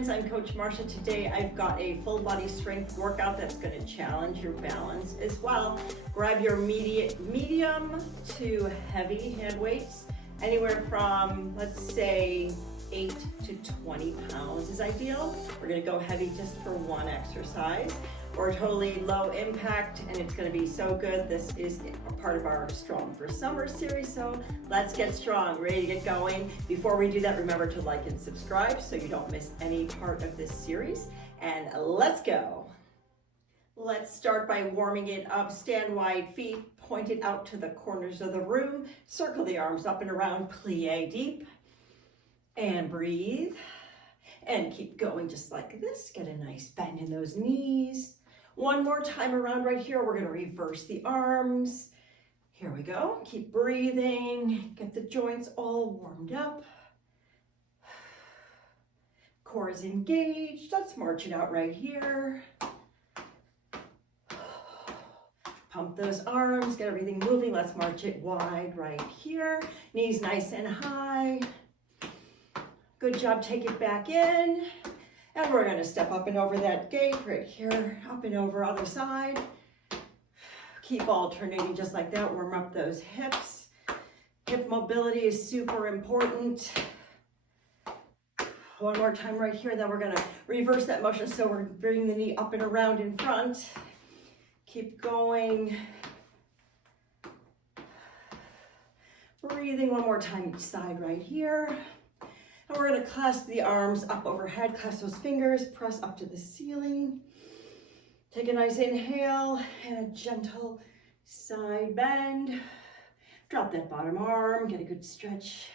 friends, I'm Coach Marsha. Today I've got a full body strength workout that's going to challenge your balance as well. Grab your medium to heavy hand weights, anywhere from, let's say, 8 to 20 pounds is ideal. We're going to go heavy just for one exercise, or totally low impact, and it's going to be so good. This is a part of our Strong for Summer series, so let's get strong, ready to get going. Before we do that, remember to like and subscribe so you don't miss any part of this series, and let's go. Let's start by warming it up. Stand wide, feet pointed out to the corners of the room. Circle the arms up and around, plie deep, and breathe. And keep going just like this. Get a nice bend in those knees. One more time around right here. We're going to reverse the arms. Here we go. Keep breathing. Get the joints all warmed up. Core is engaged. Let's march it out right here. Pump those arms. Get everything moving. Let's march it wide right here. Knees nice and high. Good job. Take it back in. And we're going to step up and over that gate right here, up and over other side. Keep alternating just like that. Warm up those hips. Hip mobility is super important. One more time right here, then we're going to reverse that motion. So we're bringing the knee up and around in front. Keep going. Breathing one more time each side right here. And we're going to clasp the arms up overhead, clasp those fingers, press up to the ceiling. Take a nice inhale and a gentle side bend. Drop that bottom arm, get a good stretch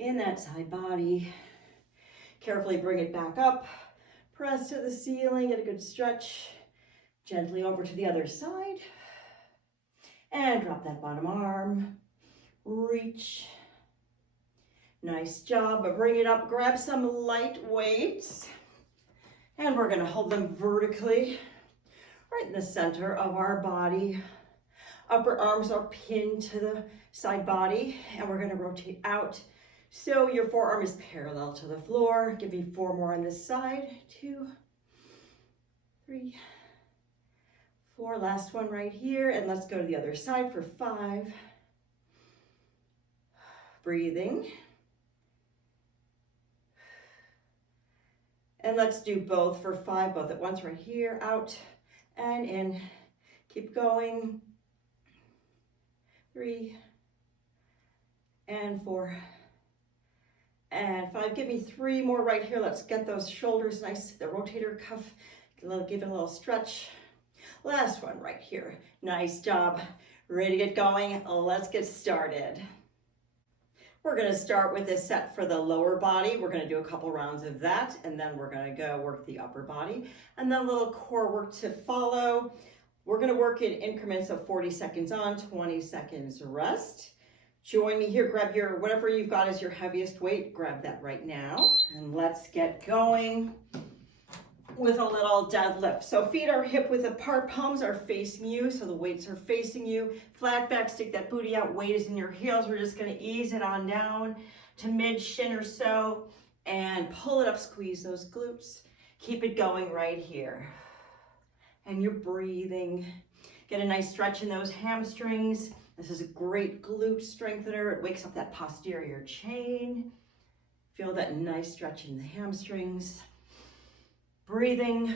in that side body. Carefully bring it back up, press to the ceiling, get a good stretch. Gently over to the other side. And drop that bottom arm, reach. Nice job, but bring it up, grab some light weights, and we're gonna hold them vertically, right in the center of our body. Upper arms are pinned to the side body, and we're gonna rotate out. So your forearm is parallel to the floor. Give me 4 more on this side. 2, 3, 4, last one right here, and let's go to the other side for 5. Breathing. And let's do both for 5, both at once right here, out and in. Keep going. 3 and 4 and 5. Give me 3 more right here. Let's get those shoulders nice, the rotator cuff, give it a little stretch. Last one right here. Nice job. Ready to get going? Let's get started. We're going to start with this set for the lower body. We're going to do a couple rounds of that, and then we're going to go work the upper body, and then a little core work to follow. We're going to work in increments of 40 seconds on, 20 seconds rest. Join me here. Grab your, whatever you've got as your heaviest weight, grab that right now, and let's get going with a little deadlift. So feet are hip width apart, palms are facing you, so the weights are facing you. Flat back, stick that booty out, weight is in your heels. We're just gonna ease it on down to mid shin or so, and pull it up, squeeze those glutes. Keep it going right here. And you're breathing. Get a nice stretch in those hamstrings. This is a great glute strengthener. It wakes up that posterior chain. Feel that nice stretch in the hamstrings. Breathing.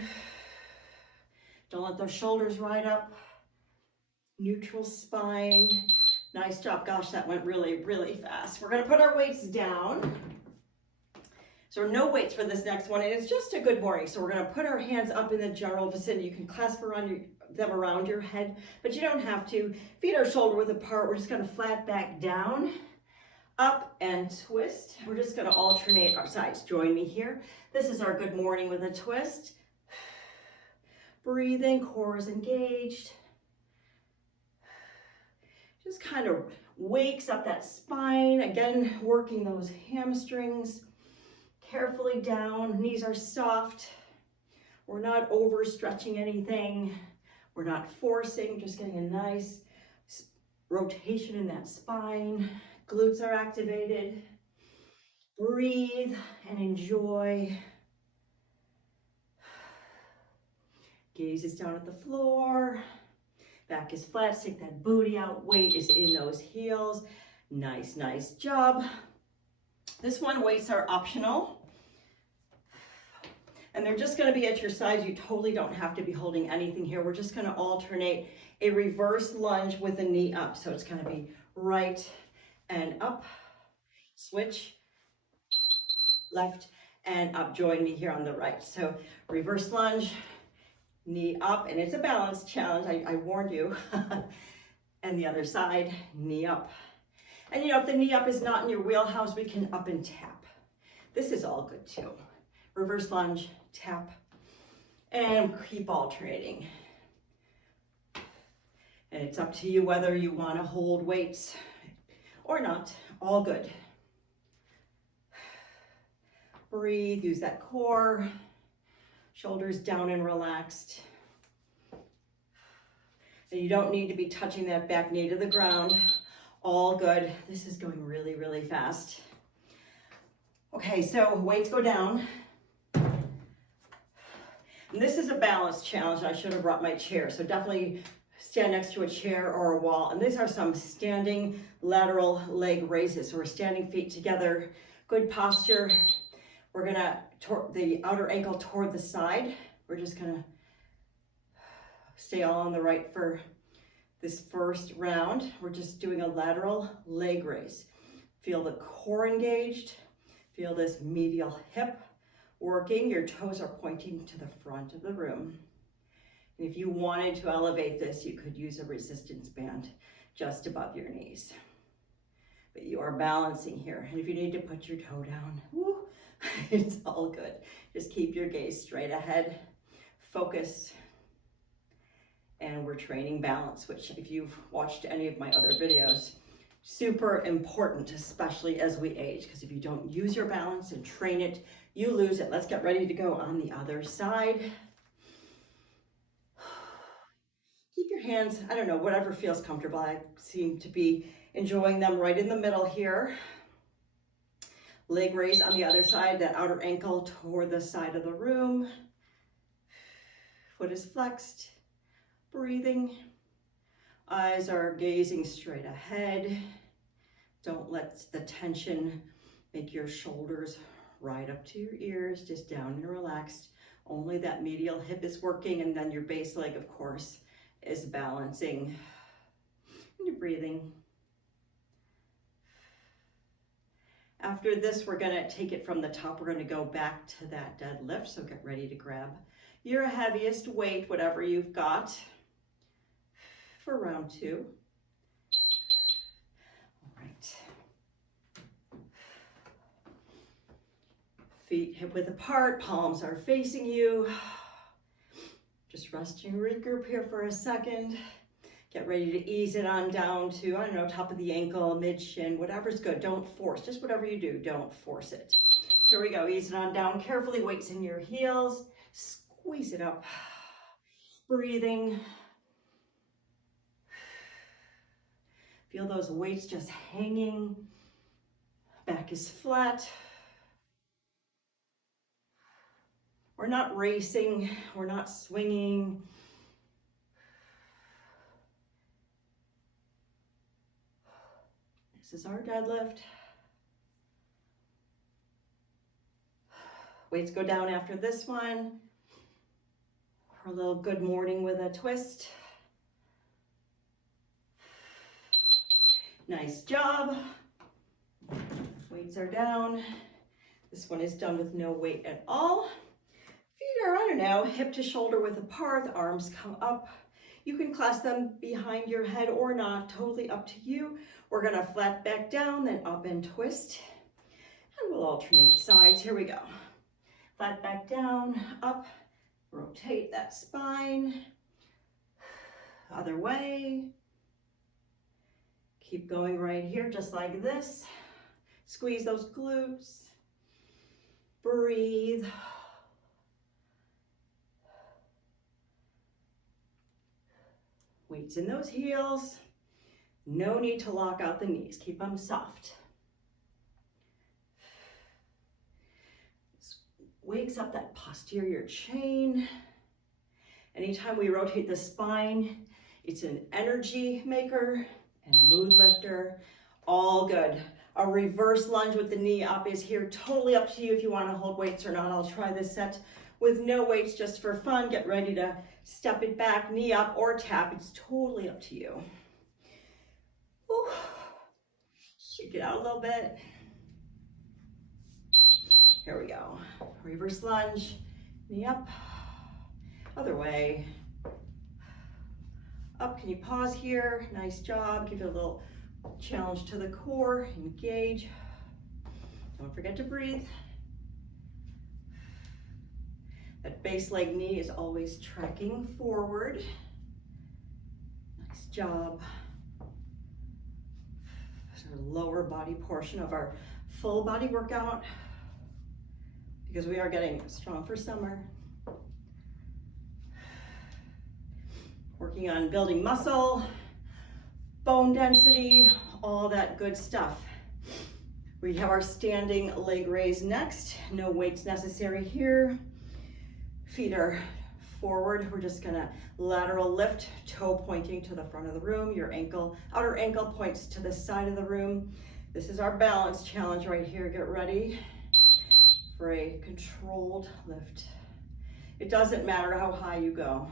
Don't let those shoulders ride up. Neutral spine. Nice job. Gosh, that went really, really fast. We're going to put our weights down. So no weights for this next one, and it's just a good morning. So we're going to put our hands up in the general vicinity. You can clasp them around your head, but you don't have to. Feet are shoulder width apart. We're just going to flat back down, up and twist. We're just going to alternate our sides. Join me here. This is our good morning with a twist. Breathing, core is engaged. Just kind of wakes up that spine. Again, working those hamstrings. Carefully down, knees are soft. We're not overstretching anything. We're not forcing, just getting a nice rotation in that spine. Glutes are activated. Breathe and enjoy. Gaze is down at the floor. Back is flat, stick that booty out. Weight is in those heels. Nice, nice job. This one, weights are optional. And they're just gonna be at your sides. You totally don't have to be holding anything here. We're just gonna alternate a reverse lunge with a knee up. So it's gonna be right and up, switch, left and up. Join me here on the right. So reverse lunge, knee up, and it's a balance challenge, I warned you. And the other side, knee up. And you know, if the knee up is not in your wheelhouse, we can up and tap. This is all good too. Reverse lunge, tap, and keep alternating. And it's up to you whether you want to hold weights or not, all good. Breathe, use that core, shoulders down and relaxed. And you don't need to be touching that back knee to the ground, all good. This is going really, really fast. Okay, so weights go down. And this is a balance challenge. I should have brought my chair. So definitely stand next to a chair or a wall. And these are some standing lateral leg raises. So we're standing feet together, good posture. We're gonna the outer ankle toward the side. We're just gonna stay all on the right for this first round. We're just doing a lateral leg raise. Feel the core engaged. Feel this medial hip working. Your toes are pointing to the front of the room. And if you wanted to elevate this, you could use a resistance band just above your knees. But you are balancing here. And if you need to put your toe down, woo, it's all good. Just keep your gaze straight ahead, focus. And we're training balance, which if you've watched any of my other videos, super important, especially as we age, because if you don't use your balance and train it, you lose it. Let's get ready to go on the other side. Keep your hands, I don't know, whatever feels comfortable. I seem to be enjoying them right in the middle here. Leg raise on the other side, that outer ankle toward the side of the room. Foot is flexed, breathing. Eyes are gazing straight ahead. Don't let the tension make your shoulders right up to your ears, just down and relaxed. Only that medial hip is working, and then your base leg, of course, is balancing. And you're breathing. After this, we're gonna take it from the top. We're gonna go back to that deadlift, so get ready to grab your heaviest weight, whatever you've got, for round 2. All right. Feet hip width apart, palms are facing you. Just rest and regroup here for a second. Get ready to ease it on down to, I don't know, top of the ankle, mid shin, whatever's good. Don't force, just whatever you do, don't force it. Here we go, ease it on down carefully, weights in your heels. Squeeze it up, breathing. Feel those weights just hanging. Back is flat. We're not racing, we're not swinging. This is our deadlift. Weights go down after this one. For a little good morning with a twist. Nice job. Weights are down. This one is done with no weight at all. Feet are, I don't know, hip to shoulder width apart. The arms come up. You can clasp them behind your head or not, totally up to you. We're gonna flat back down, then up and twist. And we'll alternate sides. Here we go. Flat back down, up, rotate that spine. Other way. Keep going right here, just like this. Squeeze those glutes. Breathe. Weights in those heels. No need to lock out the knees. Keep them soft. wakes up that posterior chain. Anytime we rotate the spine, it's an energy maker and a mood lifter. All good. A reverse lunge with the knee up is here. Totally up to you if you want to hold weights or not. I'll try this set with no weights just for fun. Get ready to step it back, knee up or tap. It's totally up to you. Whew. Shake it out a little bit. Here we go. Reverse lunge, knee up, other way. Up, can you pause here? Nice job. Give it a little challenge to the core. Engage. Don't forget to breathe. That base leg knee is always tracking forward. Nice job. This is our lower body portion of our full body workout, because we are getting strong for summer. Working on building muscle, bone density, all that good stuff. We have our standing leg raise next. No weights necessary here. Feet are forward. We're just gonna lateral lift, toe pointing to the front of the room. Your ankle, outer ankle points to the side of the room. This is our balance challenge right here. Get ready for a controlled lift. It doesn't matter how high you go.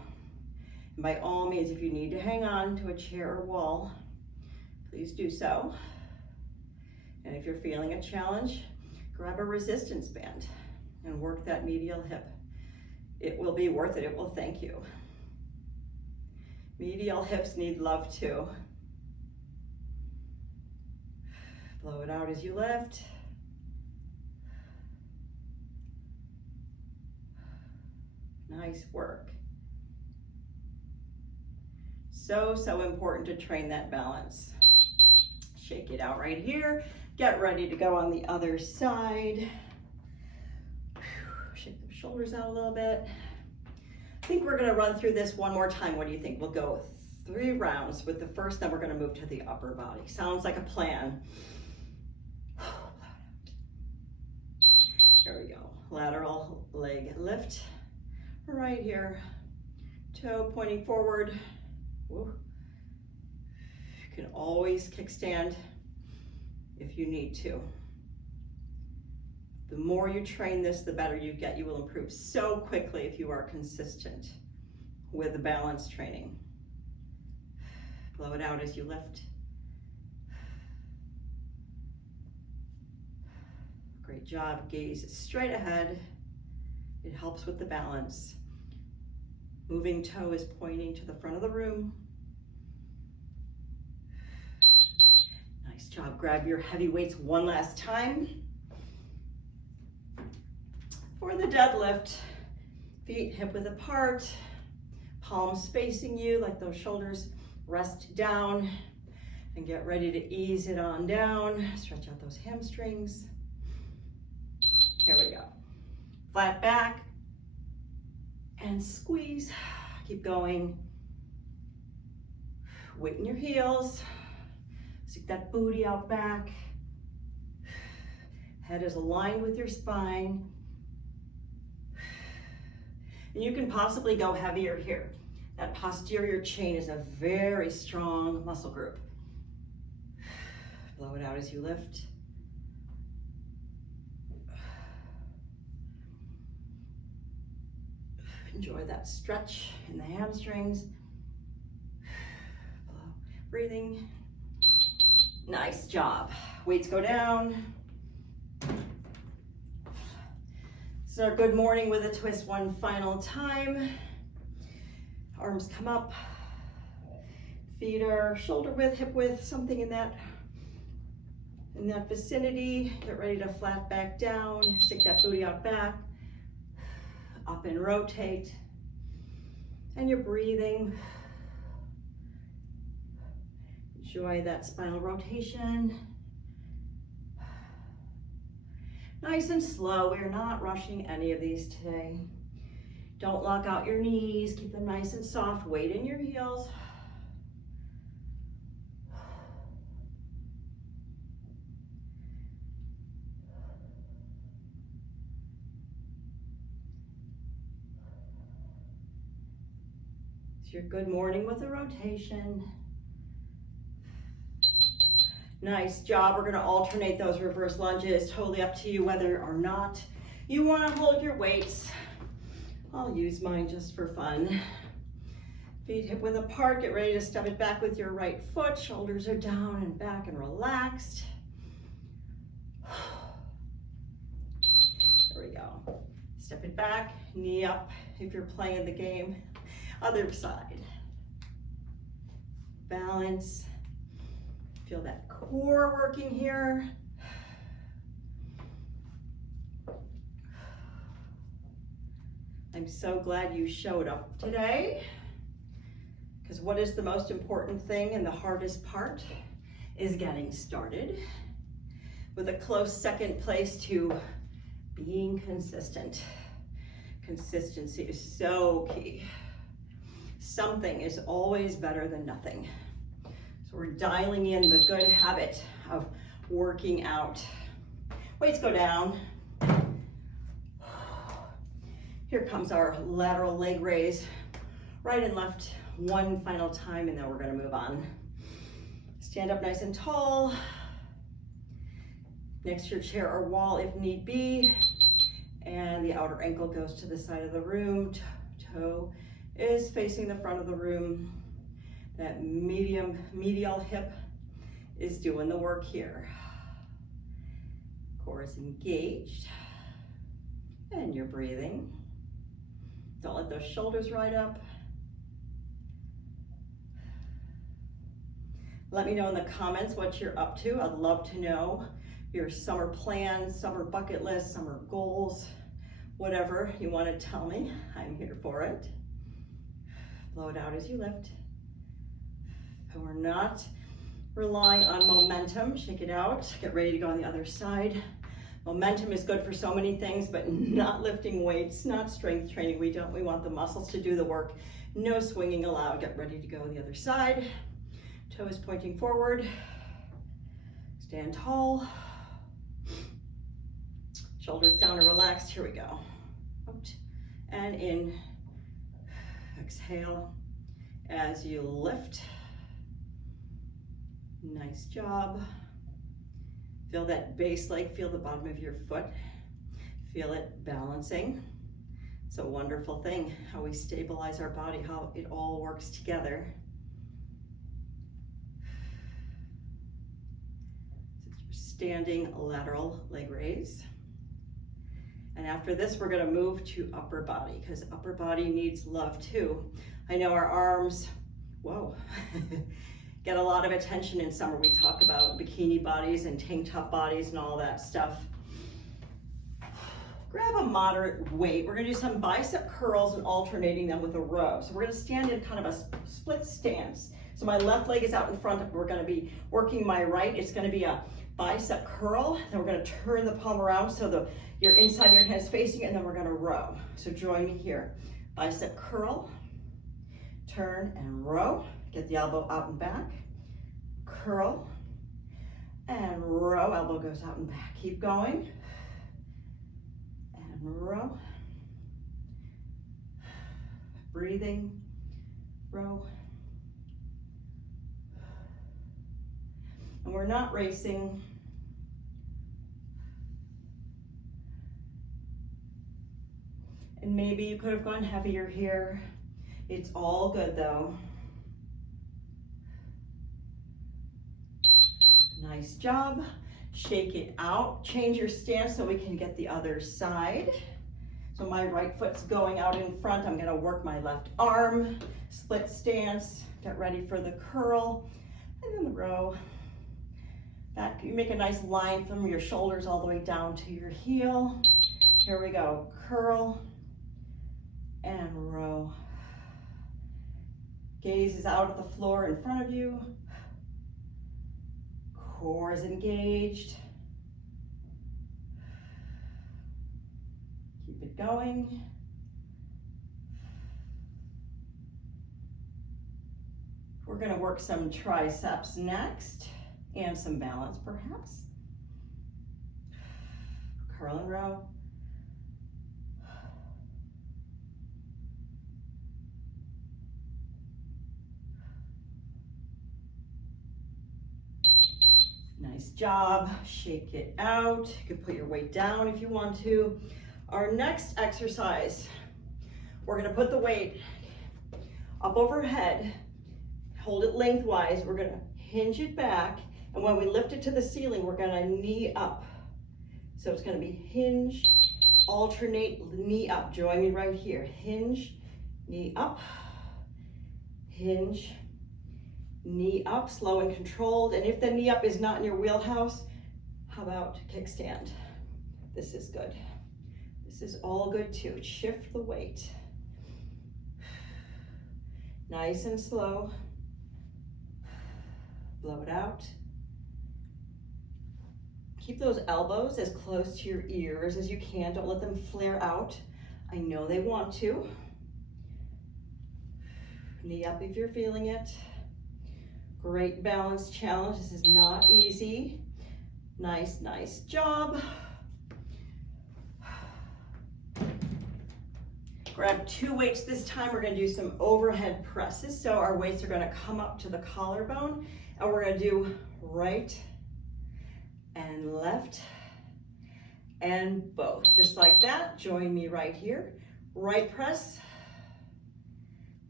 And by all means, if you need to hang on to a chair or wall, please do so. And if you're feeling a challenge, grab a resistance band and work that medial hip. It will be worth it. It will thank you. Medial hips need love too. Blow it out as you lift. Nice work. So important to train that balance. Shake it out right here. Get ready to go on the other side. Shake the shoulders out a little bit. I think we're gonna run through this one more time. What do you think? We'll go 3 rounds with the first, then we're gonna move to the upper body. Sounds like a plan. Here we go. Lateral leg lift. Right here. Toe pointing forward. Woo. You can always kickstand if you need to. The more you train this, the better you get. You will improve so quickly if you are consistent with the balance training. Blow it out as you lift. Great job. Gaze straight ahead. It helps with the balance. Moving toe is pointing to the front of the room. Nice job. Grab your heavy weights one last time. For the deadlift, feet hip width apart, palms facing you, like those shoulders rest down, and get ready to ease it on down. Stretch out those hamstrings. Here we go. Flat back and squeeze. Keep going. Weight in your heels. Stick that booty out back. Head is aligned with your spine. And you can possibly go heavier here. That posterior chain is a very strong muscle group. Blow it out as you lift. Enjoy that stretch in the hamstrings. Breathing. Nice job. Weights go down. This is our good morning with a twist one final time. Arms come up. Feet are shoulder width, hip width, something in that vicinity. Get ready to flat back down. Stick that booty out back. Up and rotate. And you're breathing. Enjoy that spinal rotation. Nice and slow. We're not rushing any of these today. Don't lock out your knees. Keep them nice and soft. Weight in your heels. It's your good morning with a rotation. Nice job. We're gonna alternate those reverse lunges. Totally up to you whether or not you wanna hold your weights. I'll use mine just for fun. Feet hip width apart. Get ready to step it back with your right foot. Shoulders are down and back and relaxed. There we go. Step it back, knee up if you're playing the game. Other side. Balance. Feel that core working here. I'm so glad you showed up today, because what is the most important thing and the hardest part is getting started, with a close second place to being consistent. Consistency is so key. Something is always better than nothing. So we're dialing in the good habit of working out. Weights go down. Here comes our lateral leg raise. Right and left one final time, and then we're gonna move on. Stand up nice and tall. Next to your chair or wall if need be. And the outer ankle goes to the side of the room. Toe is facing the front of the room. That medial hip is doing the work here. Core is engaged. And you're breathing. Don't let those shoulders ride up. Let me know in the comments what you're up to. I'd love to know your summer plans, summer bucket list, summer goals, whatever you want to tell me. I'm here for it. Blow it out as you lift. And we're not relying on momentum. Shake it out. Get ready to go on the other side. Momentum is good for so many things, but not lifting weights, not strength training. We want the muscles to do the work. No swinging allowed. Get ready to go on the other side. Toes pointing forward. Stand tall. Shoulders down and relaxed. Here we go. Out and in. Exhale as you lift. Nice job. Feel that base leg, feel the bottom of your foot. Feel it balancing. It's a wonderful thing, how we stabilize our body, how it all works together. Standing lateral leg raise. And after this, we're gonna move to upper body, because upper body needs love too. I know our arms, whoa, get a lot of attention in summer. We talk about bikini bodies and tank top bodies and all that stuff. Grab a moderate weight. We're gonna do some bicep curls and alternating them with a row. So we're gonna stand in kind of a split stance. So my left leg is out in front. We're gonna be working my right. It's gonna be a bicep curl. Then we're gonna turn the palm around so your inside of your hand is facing it, and then we're gonna row. So join me here. Bicep curl, turn and row. Get the elbow out and back. Curl and row. Elbow goes out and back. Keep going. And row. Breathing. Row. And we're not racing. And maybe you could have gone heavier here. It's all good though. Nice job. Shake it out. Change your stance so we can get the other side. So my right foot's going out in front. I'm gonna work my left arm. Split stance. Get ready for the curl. And then the row. Back. You make a nice line from your shoulders all the way down to your heel. Here we go. Curl and row. Gaze is out of the floor in front of you. Core is engaged. Keep it going. We're going to work some triceps next and some balance perhaps. Curl and row. Nice job. Shake it out. You can put your weight down if you want to. Our next exercise, we're gonna put the weight up overhead, hold it lengthwise. We're gonna hinge it back, and when we lift it to the ceiling, we're gonna knee up. So it's gonna be hinge, alternate, knee up. Join me right here. Hinge, knee up, hinge, knee up, slow and controlled. And if the knee up is not in your wheelhouse, how about kickstand? This is good. This is all good too. Shift the weight. Nice and slow. Blow it out. Keep those elbows as close to your ears as you can. Don't let them flare out. I know they want to. Knee up if you're feeling it. Great balance challenge. This is not easy. Nice, nice job. Grab 2 weights this time. We're gonna do some overhead presses. So our weights are gonna come up to the collarbone, and we're gonna do right and left and both. Just like that. Join me right here. Right press,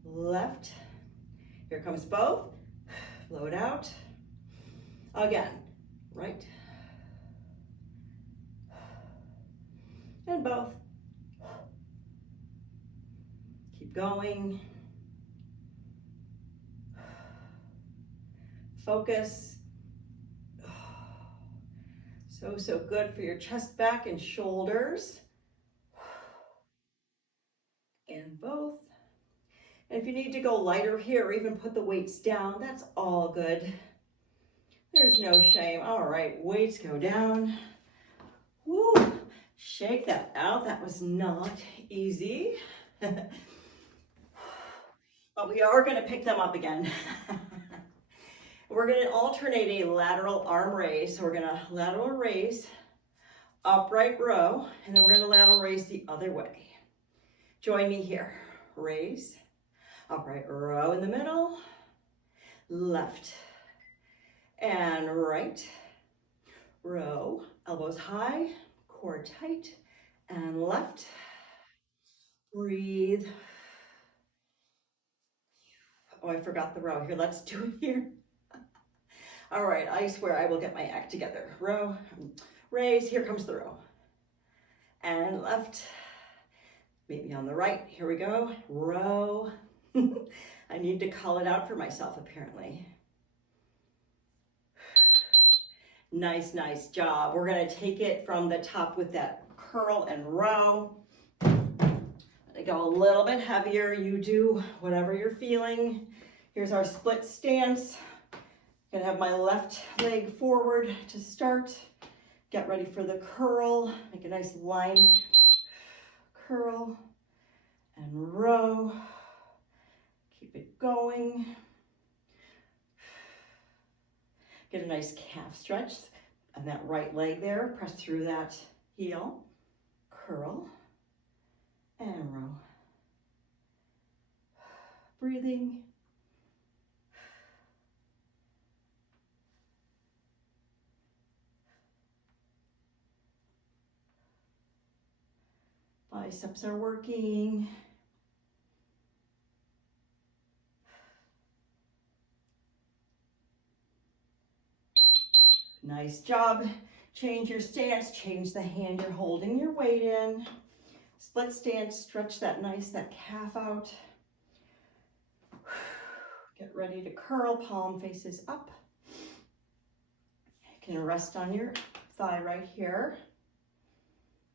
left. Here comes both. Blow it out. Again, right and both. Keep going. Focus. So good for your chest, back, and shoulders. And both. And if you need to go lighter here or even put the weights down, that's all good. There's no shame. All right, weights go down. Woo! Shake that out. That was not easy. But we are going to pick them up again. We're going to alternate a lateral arm raise. So we're going to lateral raise, upright row, and then we're going to lateral raise the other way. Join me here. Raise, upright row in the middle, left and right, row, elbows high, core tight, and left. Breathe. Oh, I forgot the row here. Let's do it here. All right, I swear I will get my act together. Row, raise, here comes the row. And left, maybe on the right, here we go. Row. I need to call it out for myself, apparently. Nice, nice job. We're gonna take it from the top with that curl and row. I go a little bit heavier. You do whatever you're feeling. Here's our split stance. Gonna have my left leg forward to start. Get ready for the curl. Make a nice line. Curl and row. Keep it going. Get a nice calf stretch on that right leg there. Press through that heel. Curl and row. Breathing. Biceps are working. Nice job. Change your stance, change the hand you're holding your weight in. Split stance, stretch that calf out. Get ready to curl, palm faces up. You can rest on your thigh right here.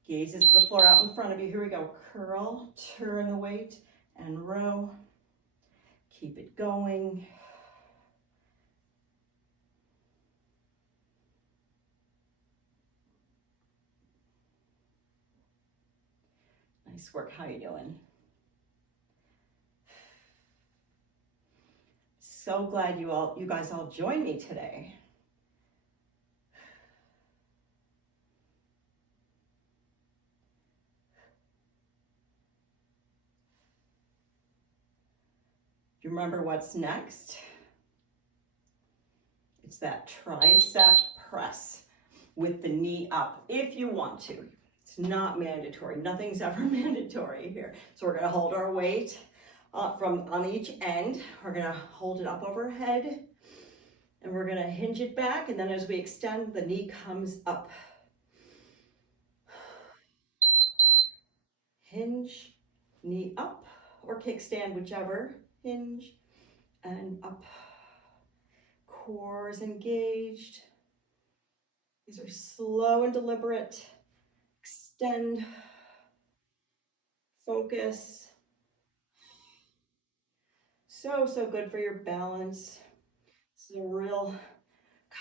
Gaze is the floor out in front of you. Here we go. Curl, turn the weight, and row. Keep it going. Nice work. How you doing? So glad you guys all joined me today. Do you remember what's next? It's It's that tricep press with the knee up if you want to. It's not mandatory. Nothing's ever mandatory here. So we're gonna hold our weight from on each end. We're gonna hold it up overhead and we're gonna hinge it back, and then as we extend, the knee comes up. Hinge, knee up, or kickstand, whichever. Hinge and up. Core is engaged. These are slow and deliberate. Extend, focus. So good for your balance. It's a real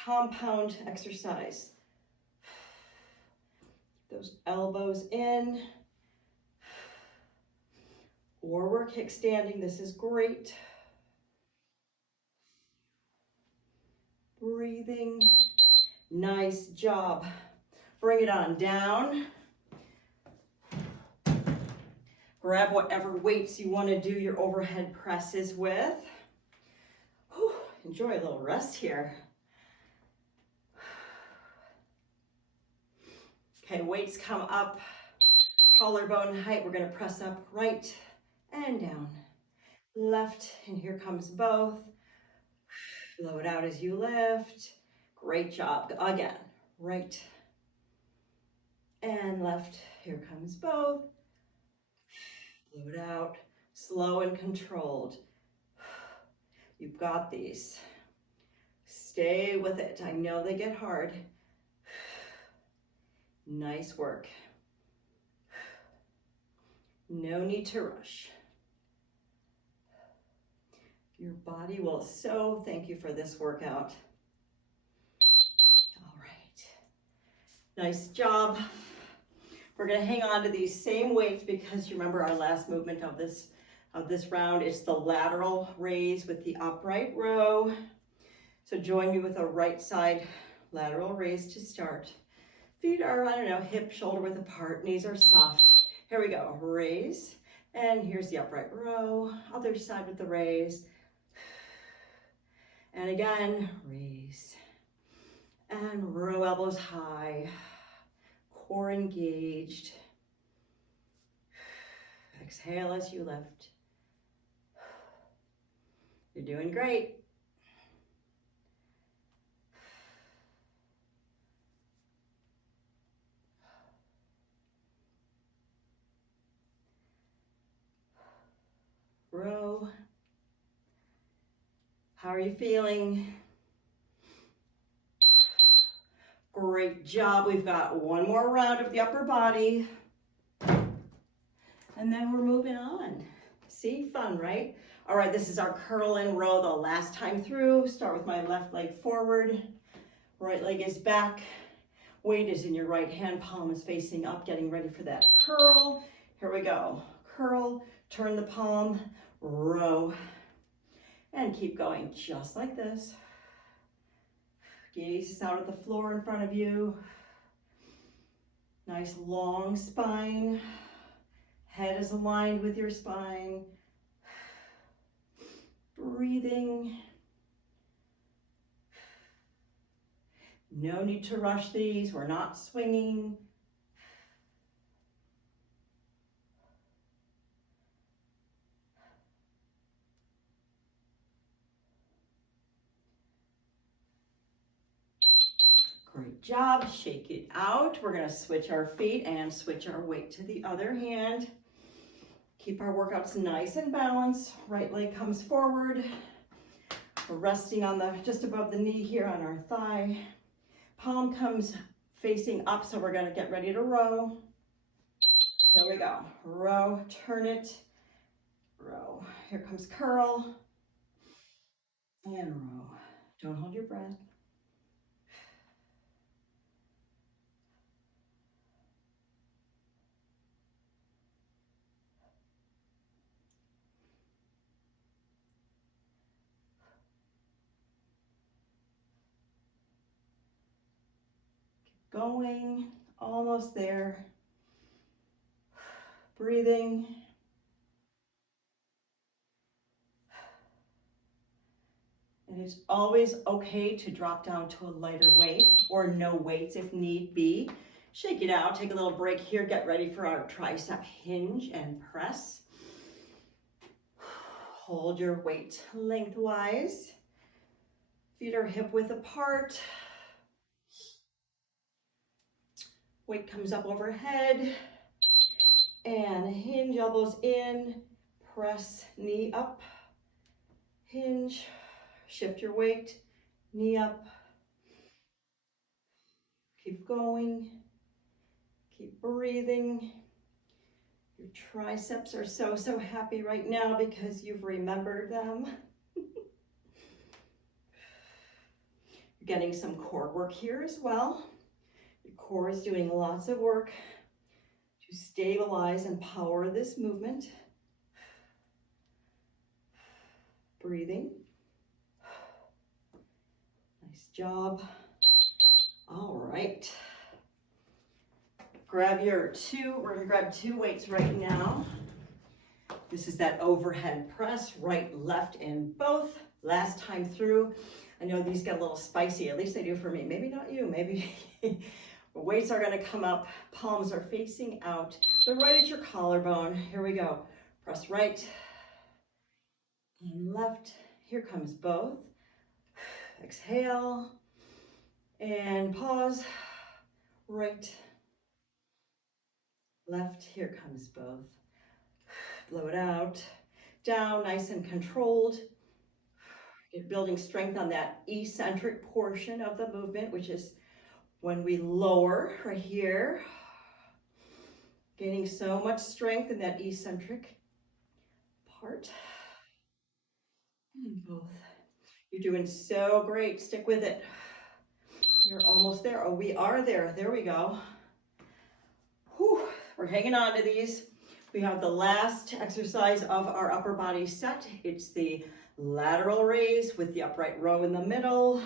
compound exercise. Those elbows in. Or we're kickstanding. This is great. Breathing. Nice job. Bring it on down. Grab whatever weights you want to do your overhead presses with. Whew, enjoy a little rest here. Okay, weights come up, collarbone height. We're going to press up right and down. Left, and here comes both. Blow it out as you lift. Great job. Again, right and left. Here comes both. Blow it out. Slow and controlled. You've got these. Stay with it. I know they get hard. Nice work. No need to rush. Your body will so thank you for this workout. All right. Nice job. We're going to hang on to these same weights because you remember our last movement of this round is the lateral raise with the upright row. So join me with a right side lateral raise to start. Feet are, I don't know, hip, shoulder width apart, knees are soft. Here we go, raise. And here's the upright row, other side with the raise. And again, raise. And row elbows high, core engaged. Exhale as you lift. You're doing great. Row. How are you feeling? Great job. We've got one more round of the upper body. And then we're moving on. See, fun, right? All right, this is our curl and row the last time through. Start with my left leg forward. Right leg is back. Weight is in your right hand, palm is facing up, getting ready for that curl. Here we go. Curl, turn the palm, row, and keep going just like this. Gaze is out at the floor in front of you. Nice long spine. Head is aligned with your spine. Breathing. No need to rush these. We're not swinging. Great job. Shake it out. We're going to switch our feet and switch our weight to the other hand. Keep our workouts nice and balanced. Right leg comes forward. We're resting on just above the knee here on our thigh. Palm comes facing up, so we're going to get ready to row. There we go. Row, turn it, row. Here comes curl and row. Don't hold your breath. Keep going, almost there. Breathing. And it's always okay to drop down to a lighter weight or no weights if need be. Shake it out, take a little break here, get ready for our tricep hinge and press. Hold your weight lengthwise. Feet are hip width apart. Weight comes up overhead. And hinge, elbows in, press, knee up, hinge, shift your weight, knee up. Keep going, keep breathing. Your triceps are so happy right now because you've remembered them. You're getting some core work here as well. Your core is doing lots of work to stabilize and power this movement. Breathing. Nice job. All right. We're gonna grab two weights right now. This is that overhead press, right, left, and both. Last time through, I know these get a little spicy, at least they do for me. Maybe not you, maybe. Weights are gonna come up, palms are facing out. They're right at your collarbone. Here we go. Press right and left. Here comes both. Exhale and pause. Right, left. Here comes both. Blow it out. Down, nice and controlled. You're building strength on that eccentric portion of the movement, which is when we lower right here. Gaining so much strength in that eccentric part. And both. You're doing so great. Stick with it. You're almost there. Oh, we are there. There we go. Whew. We're hanging on to these. We have the last exercise of our upper body set. It's the lateral raise with the upright row in the middle.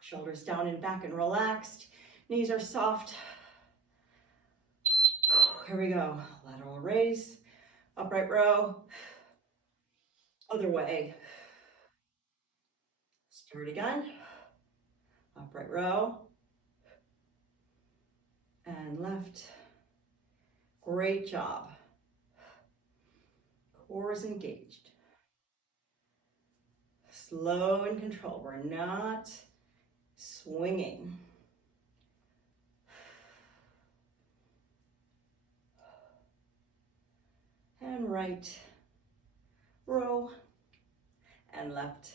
Shoulders down and back and relaxed. Knees are soft. Here we go. Lateral raise, upright row, other way. Start again. Upright row and left. Great job. Core is engaged. Slow and controlled. We're not swinging. And right row and left.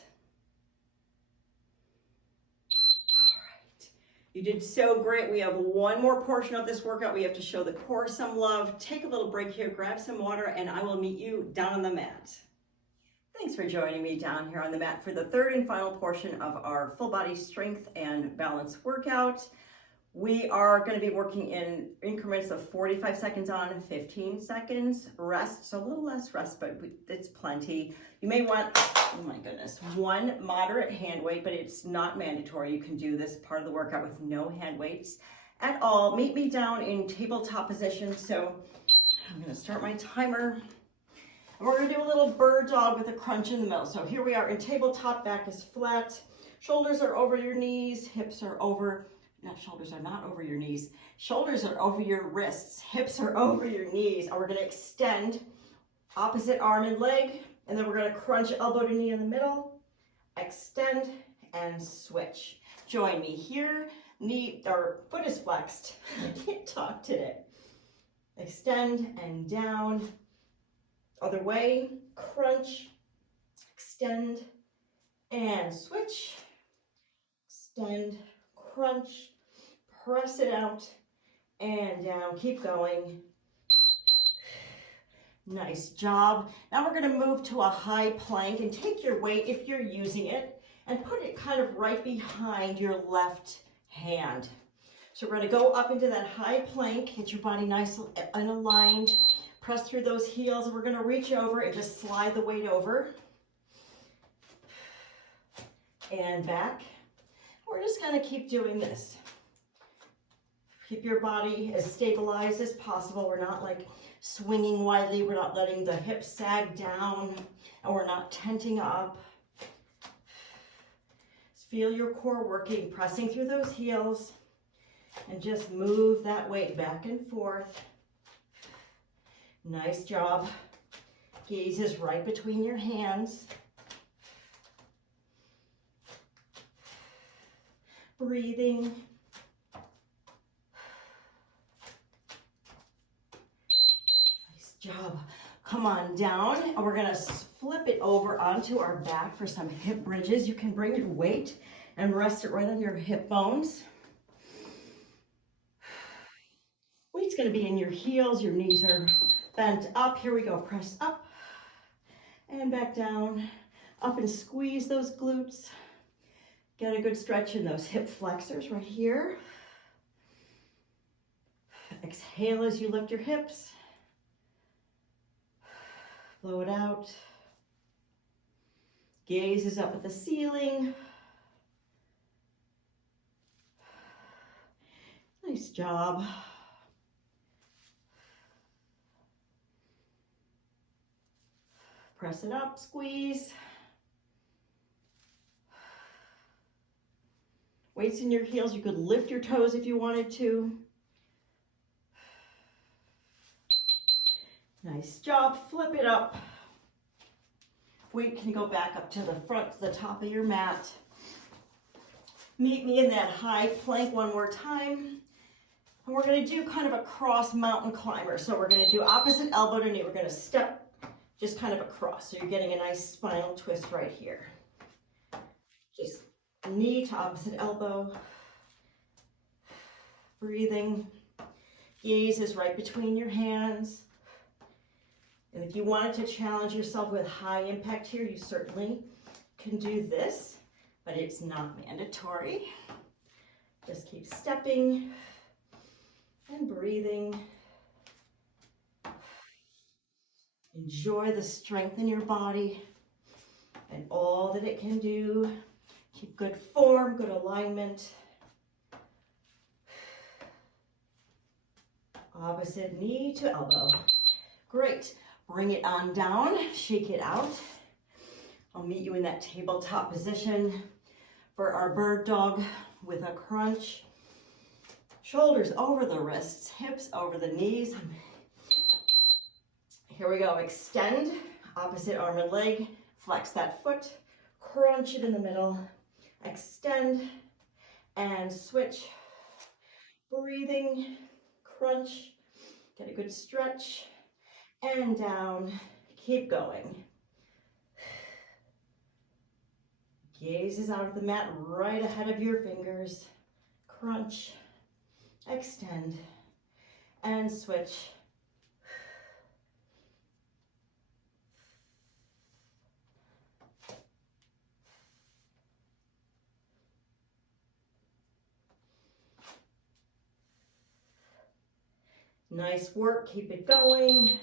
All right. You did so great. We have one more portion of this workout. We have to show the core some love. Take a little break here, grab some water, and I will meet you down on the mat. Thanks for joining me down here on the mat for the third and final portion of our full body strength and balance workout. We are going to be working in increments of 45 seconds on, 15 seconds rest. So a little less rest, but it's plenty. You may want, oh my goodness, one moderate hand weight, but it's not mandatory. You can do this part of the workout with no hand weights at all. Meet me down in tabletop position. So I'm going to start my timer. And we're going to do a little bird dog with a crunch in the middle. So here we are in tabletop, back is flat. Shoulders are over your knees, hips are over. Shoulders are not over your knees. Shoulders are over your wrists. Hips are over your knees. And we're going to extend opposite arm and leg. And then we're going to crunch elbow to knee in the middle. Extend and switch. Join me here. Knee or foot is flexed. I can't talk today. Extend and down. Other way. Crunch. Extend and switch. Extend. Crunch, press it out and down. Keep going. Nice job. Now we're going to move to a high plank and take your weight, if you're using it, and put it kind of right behind your left hand. So we're going to go up into that high plank. Get your body nice and aligned. Press through those heels. We're going to reach over and just slide the weight over. And back. We're just going to keep doing this. Keep your body as stabilized as possible. We're not like swinging widely. We're not letting the hips sag down, and we're not tenting up. Feel your core working, pressing through those heels, and just move that weight back and forth. Nice job. Gaze is right between your hands. Breathing. Nice job. Come on down, and we're gonna flip it over onto our back for some hip bridges. You can bring your weight and rest it right on your hip bones. Weight's gonna be in your heels, your knees are bent up. Here we go, press up and back down, up and squeeze those glutes. Get a good stretch in those hip flexors right here. Exhale as you lift your hips. Blow it out. Gaze is up at the ceiling. Nice job. Press it up, squeeze. Weights in your heels. You could lift your toes if you wanted to. Nice job. Flip it up. Weight can go back up to the front, to the top of your mat. Meet me in that high plank one more time. And we're going to do kind of a cross mountain climber. So we're going to do opposite elbow to knee. We're going to step just kind of across. So you're getting a nice spinal twist right here. Just knee to opposite elbow. Breathing. Gaze is right between your hands. And if you wanted to challenge yourself with high impact here, you certainly can do this, but it's not mandatory. Just keep stepping and breathing. Enjoy the strength in your body and all that it can do. Keep good form, good alignment. Opposite knee to elbow. Great. Bring it on down, shake it out. I'll meet you in that tabletop position for our bird dog with a crunch. Shoulders over the wrists, hips over the knees. Here we go, extend, opposite arm and leg, flex that foot, crunch it in the middle, extend, and switch. Breathing, crunch, get a good stretch. And down, keep going. Gaze is out of the mat, right ahead of your fingers. Crunch, extend, and switch. Nice work, keep it going.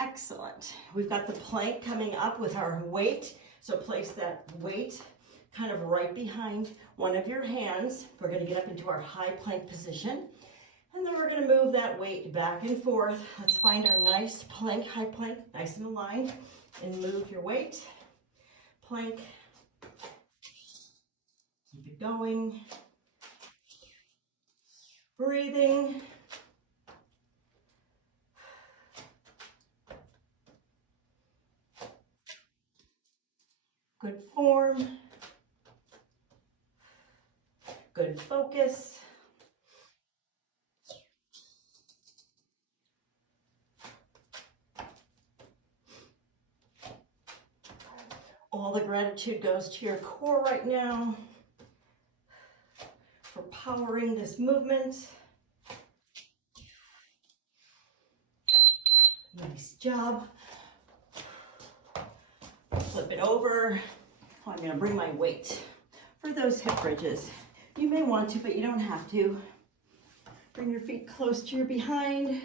Excellent. We've got the plank coming up with our weight. So place that weight kind of right behind one of your hands. We're going to get up into our high plank position. And then we're going to move that weight back and forth. Let's find our nice plank, high plank, nice and aligned. And move your weight. Plank. Keep it going. Breathing. Good form, good focus. All the gratitude goes to your core right now for powering this movement. Nice job. Flip it over. I'm going to bring my weight for those hip bridges. You may want to, but you don't have to. Bring your feet close to your behind.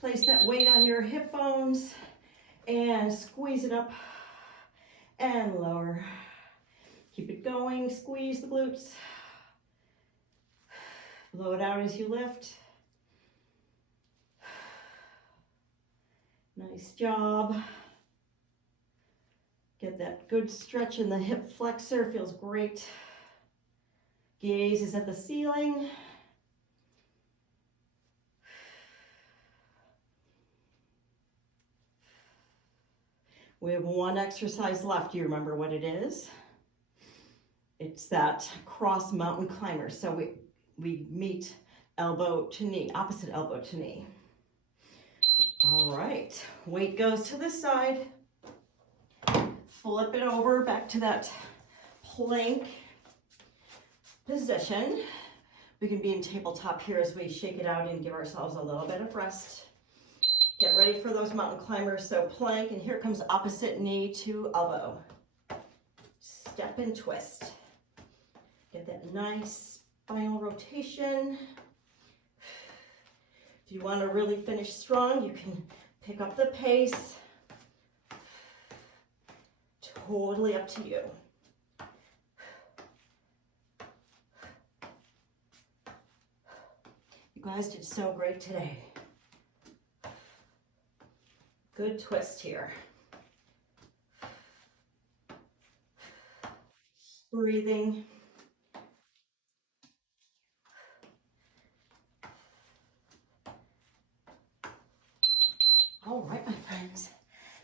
Place that weight on your hip bones and squeeze it up and lower. Keep it going. Squeeze the glutes. Blow it out as you lift. Nice job. Get that good stretch in the hip flexor, feels great. Gaze is at the ceiling. We have one exercise left. Do you remember what it is? It's that cross mountain climber. So we meet elbow to knee, opposite elbow to knee. All right, weight goes to the side. Flip it over back to that plank position. We can be in tabletop here as we shake it out and give ourselves a little bit of rest. Get ready for those mountain climbers. So plank, and here comes opposite knee to elbow. Step and twist. Get that nice spinal rotation. If you want to really finish strong, you can pick up the pace. Totally up to you. You guys did so great today. Good twist here. Breathing. All right, my friends.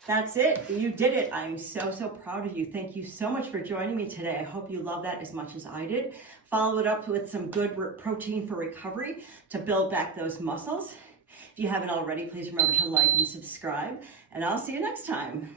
That's it. You did it. I'm so, so proud of you. Thank you so much for joining me today. I hope you love that as much as I did. Follow it up with some good protein for recovery to build back those muscles. If you haven't already, please remember to like and subscribe, and I'll see you next time.